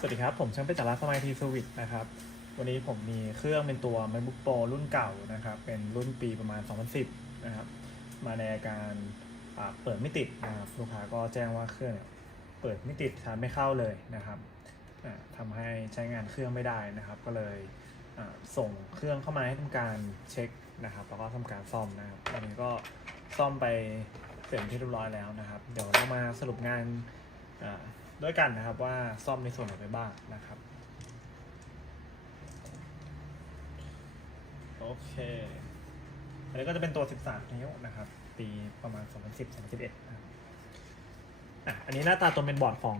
สวัสดีครับ ผมช่างเป็นจากร้านสมัยทีสวิตนะครับ วันนี้ผมมีเครื่องเป็นตัว MacBook Pro รุ่นเก่านะครับ เป็นรุ่นปีประมาณ 2010 นะครับ มาในอาการเปิดไม่ติดนะครับลูกค้าก็แจ้งว่าเครื่องเปิดไม่ติดชาร์จไม่เข้าเลยนะครับอ่าทำให้ใช้งานเครื่องไม่ได้นะครับ ก็เลยส่งเครื่องเข้ามาให้ทำการเช็คนะครับ แล้วก็ทำการซ่อมนะครับตอนนี้ก็ซ่อมไปเสร็จที่เรียบร้อยแล้วนะครับ เดี๋ยวเรามาสรุปงาน ด้วยกันนะครับว่าซ่อมในส่วนไหนไปบ้างนะครับโอเค อันนี้ก็จะเป็นตัว 13 นิ้วนะครับ ปีประมาณ 2010 2011นะครับอะอันนี้หน้าตาตัวเป็นบอร์ดของ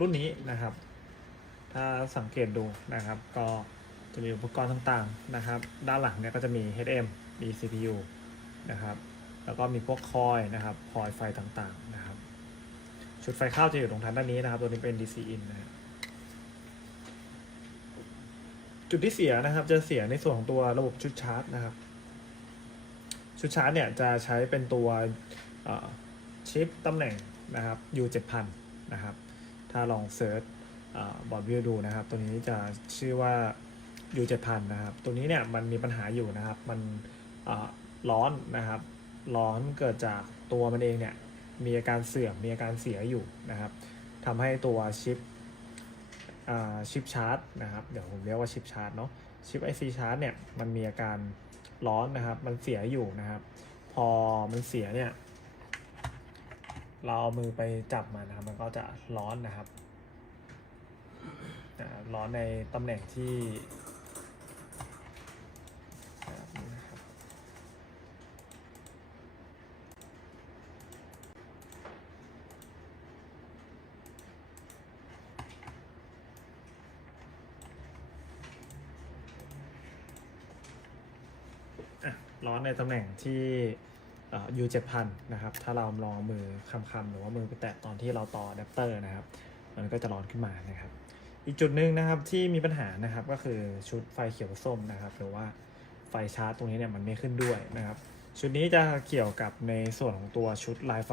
รุ่นนี้นะครับ ถ้าสังเกตดูนะครับ ก็จะมีอุปกรณ์ต่างๆนะครับ ด้านหลังเนี่ยก็จะมี HM มี CPU นะครับ แล้วก็มีพวกคอยนะครับ คอยไฟต่างๆนะครับ ชุดไฟเข้าจะอยู่ตรงทางด้านนี้นะครับ ตัวนี้เป็น DC in นะครับจุดที่เสียนะครับ จะเสียในส่วนของตัวระบบชุดชาร์จนะครับ ชุดชาร์จเนี่ยจะใช้เป็นตัวชิปตำแหน่งนะครับ U 7 0 0 0นะครับ ถ้าลองเซิร์ชบอร์ดวิวดูนะครับ ตัวนี้จะชื่อว่า U 7 0 0 0นะครับ ตัวนี้เนี่ยมันมีปัญหาอยู่นะครับ มันร้อนนะครับ ร้อนเกิดจากตัวมันเองเนี่ย มีอาการเสื่อมมีอาการเสียอยู่นะครับทำให้ตัวชิปชิปชาร์จนะครับเดี๋ยวผมเรียกว่าชิปชาร์จเนาะชิป IC ชาร์จเนี่ยมันมีอาการร้อนนะครับ มันเสียอยู่นะครับ พอมันเสียเนี่ย เราเอามือไปจับมันนะครับ มันก็จะร้อนนะครับร้อนในตำแหน่งที่แบบนี้นะครับ อะ ร้อนในตำแหน่งที่เอ่อ U 7 0 0 0นะครับ ถ้าเราลองมือคำๆหรือว่ามือไปแตะตอนที่เราต่ออะแดปเตอร์นะครับ มันก็จะร้อนขึ้นมานะครับ อีกจุดหนึ่งนะครับที่มีปัญหานะครับก็คือชุดไฟเขียวส้มนะครับหรือว่าไฟชาร์จตรงนี้เนี่ยมันไม่ขึ้นด้วยนะครับ ชุดนี้จะเกี่ยวกับในส่วนของตัวชุดลายไฟ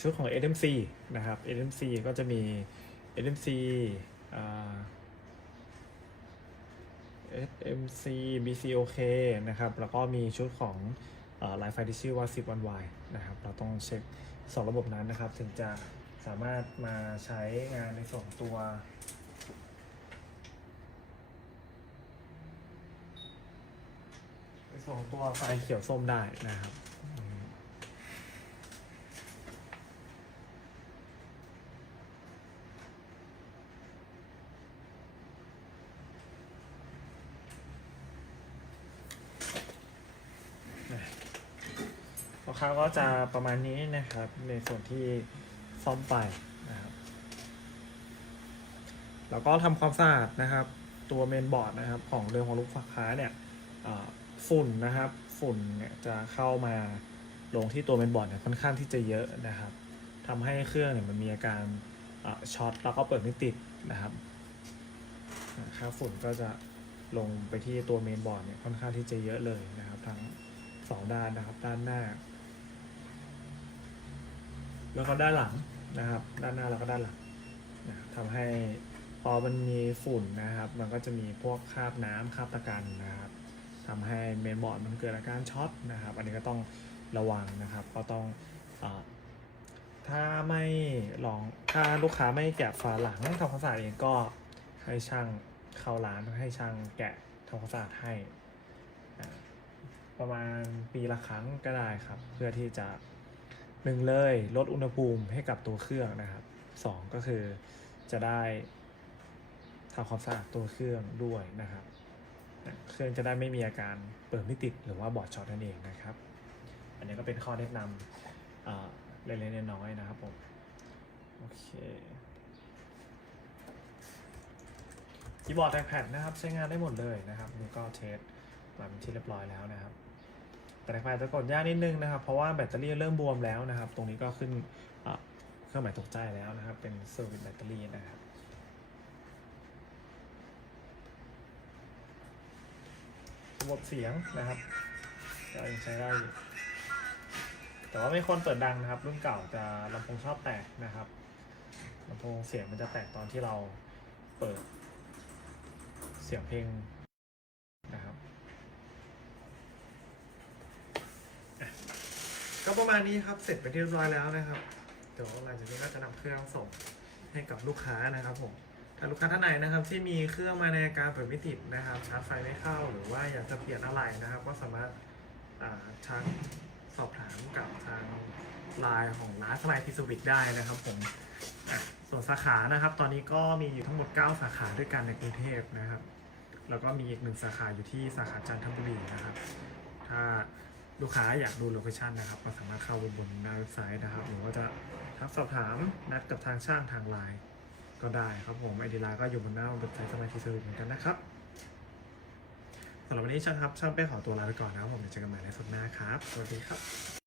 ชุดของ SMC นะครับ SMC ก็จะมี SMC อ่า SMC BCOK นะครับ แล้วก็มีชุดของไลฟ์ไฟที่ชื่อว่า 10 1 Y นะครับ เราต้องเช็คสองระบบนั้นนะครับ ถึงจะสามารถมาใช้งานในส่วนของตัวในส่วนของตัวไฟเขียวส้มได้นะครับอืม ราคาวๆก็จะประมาณนี้นะครับ ในส่วนที่ซ่อมไปนะครับ แล้วก็ทำความสะอาดนะครับ ตัวเมนบอร์ดนะครับ ของเรือของลูกฝักค้าเนี่ยฝุ่นนะครับ ฝุ่นเนี่ยจะเข้ามาลงที่ตัวเมนบอร์ดเนี่ยค่อนข้างที่จะเยอะนะครับทำให้เครื่องเนี่ยมันมีอาการช็อตแล้วก็เปิดไม่ติดนะครับค่าฝุ่นก็จะลงไปที่ตัวเมนบอร์ดเนี่ยค่อนข้างที่จะเยอะเลยนะครับ ทั้งสองด้านนะครับ ด้านหน้า แล้วก็ด้านหลังนะครับ ด้านหน้าแล้วก็ด้านหลังนะทำให้พอมันมีฝุ่นนะครับ มันก็จะมีพวกคราบน้ำคราบตะกันนะครับทำให้เมนบอร์ดมันเกิดอาการช็อตนะครับ อันนี้ก็ต้องระวังนะครับ ก็ต้องอถ้าไม่ลองถ้าลูกค้าไม่แกะฝาหลังทำความสะอาดเองก็ให้ช่างเข้าร้านให้ช่างแกะทำความสะอาดให้ ประมาณปีละครั้งก็ได้ครับ เพื่อที่จะ หนึ่งเลยลดอุณหภูมิให้กับตัวเครื่องนะครับสองก็คือจะได้ทำความสะอาดตัวเครื่องด้วยนะครับ เครื่องจะได้ไม่มีอาการเปิดไม่ติดหรือว่าบอดช็อตนั่นเองนะครับ อันนี้ก็เป็นข้อแนะนำเล็กๆน้อยๆนะครับผม โอเคคีย์บอร์ดแพดนะครับใช้งานได้หมดเลยนะครับนี่ก็เทสมาเป็นที่เรียบร้อยแล้วนะครับ แต่แพดจะกดยากนิดนึงนะครับ เพราะว่าแบตเตอรี่เริ่มบวมแล้วนะครับ ตรงนี้ก็ขึ้นเครื่องหมายตกใจแล้วนะครับ เป็นเซอร์วิสแบตเตอรี่นะครับระบบเสียงนะครับก็ยังใช้ได้อยู่แต่แต่ว่าไม่ควรเปิดดังนะครับ รุ่นเก่าจะลำโพงชอบแตกนะครับลำโพงเสียงมันจะแตกตอนที่เราเปิดเสียงเพลงนะครับอะก็ ประมาณนี้ครับเสร็จไปนที่เรียบร้อยแล้วนะครับเดี๋ยวหลังจากนี้ก็จะนำเครื่องส่งให้กับลูกค้านะครับผมถ้าลูกค้าท่านไหนนะครับ ที่มีเครื่องมาในอาการเปิดไม่ติดนะครับชาร์จไฟไม่เข้า หรือว่าอยากจะเปลี่ยนอะไรนะครับ ก็สามารถอ่าทักสอบถามกับทางไลน์ของร้านสไลด์พิสวิกได้นะครับผมส่วนสาขานะครับ ตอนนี้ก็มีอยู่ทั้งหมด 9 สาขาด้วยกันในกรุงเทพนะครับ แล้วก็มีอีกหนึ่งสาขาอยู่ที่สาขาจันทบุรีนะครับ ลูกค้าอยากดูโลเคชันนะครับก็สามารถเข้าไปบนหน้าเว็บไซต์นะครับ หรือว่าจะทักสอบถามนัดกับทางช่างทางไลน์ก็ได้ครับผมไอดีไลน์ก็อยู่บนหน้าเว็บไซต์สมาธิเซอร์วิสเหมือนกันนะครับสำหรับวันนี้ช่างครับช่างเป้ขอตัวลาไปก่อนนะครับผมเดี๋ยวเจอกันใหม่ในสัปดาห์หน้าครับ สวัสดีครับ